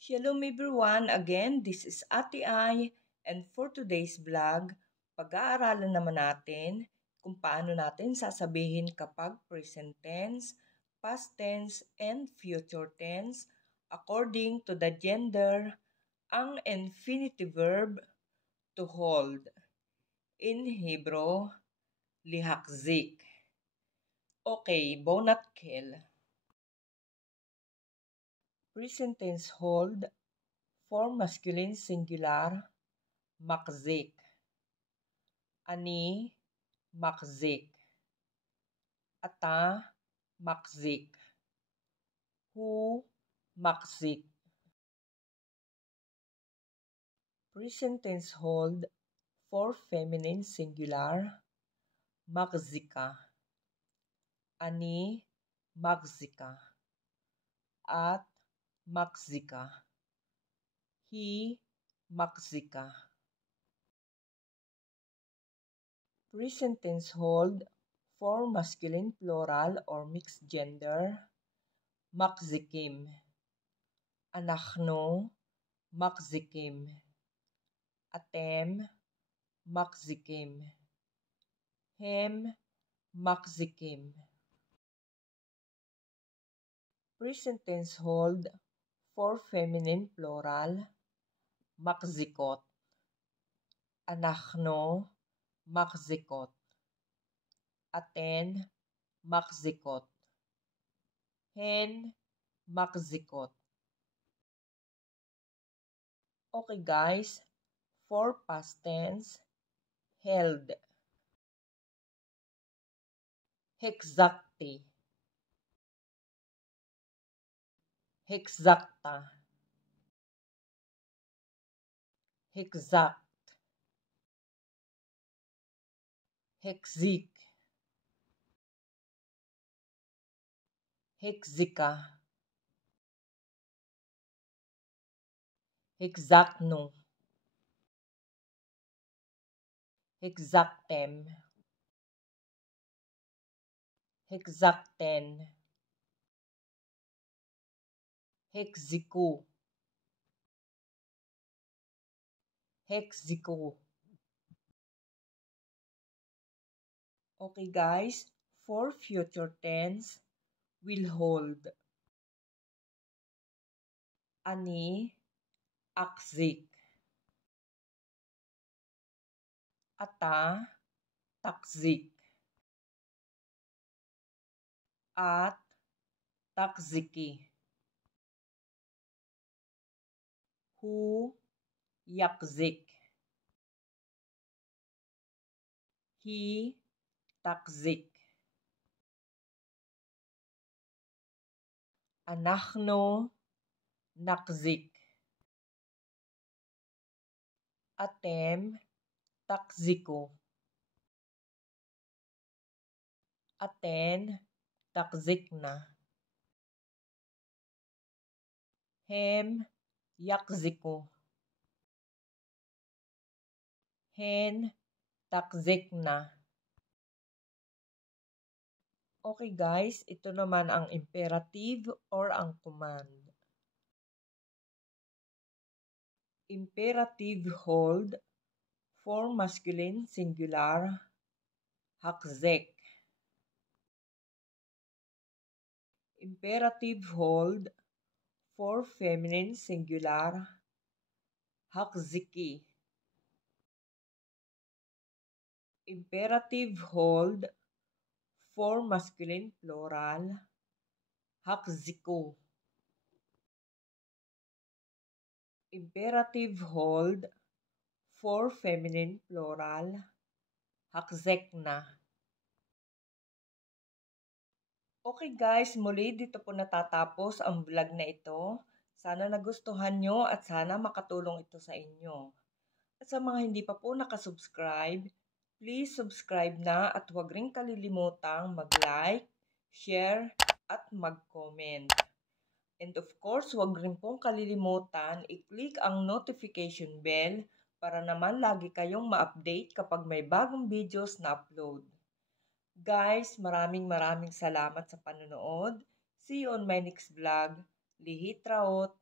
Shalom everyone! Again, this is Ate Ai, and for today's vlog, pag-aaralan naman natin kung paano natin sasabihin kapag present tense, past tense, and future tense according to the gender ang infinitive verb to hold. In Hebrew, lihakzik. Okay, bau natkel. Present tense hold, form masculine singular, makzik. Ani, makzik. Ata, makzik. Hu, makzik. Present tense hold, for feminine singular, makzika. Ani, makzika. At, makzika. He, makzika. Present tense hold, for masculine plural or mixed gender, makzikim. Anachno, makzikim. Atem, makzikim. Hem, makzikim. Present tense hold, for feminine plural, makzikot. Anachno, makzikot. Aten, makzikot. Hen, makzikot. Okay guys, for past tense, held. Hexakti. Hexakta. Hexact. Hexik. Hexika. Hexacno. Hexactem. Hexacten. Hexico. Hexico. Okay guys, for future tense, will hold. Ani, akzik. Ata, takzik. At, takziki. Hu, yakzik. He, takzik. Anachno, nakzik. Atem, takziko. Aten, takzikna. Hem, yakziko. Hen, takzikna. Okay guys, ito naman ang imperative or ang command. Imperative hold, for masculine singular, hakzek. Imperative hold, for feminine singular, hakziki. Imperative hold, for masculine plural, hakziko. Imperative hold, for feminine plural, hakzekna. Okay guys, muli dito po natatapos ang vlog na ito. Sana nagustuhan nyo at sana makatulong ito sa inyo. At sa mga hindi pa po nakasubscribe, please subscribe na at huwag rin kalilimutang mag-like, share, at mag-comment. And of course, huwag rin pong kalilimutan i-click ang notification bell para naman lagi kayong ma-update kapag may bagong videos na upload. Guys, maraming salamat sa panonood. See you on my next vlog. Lihit Raot.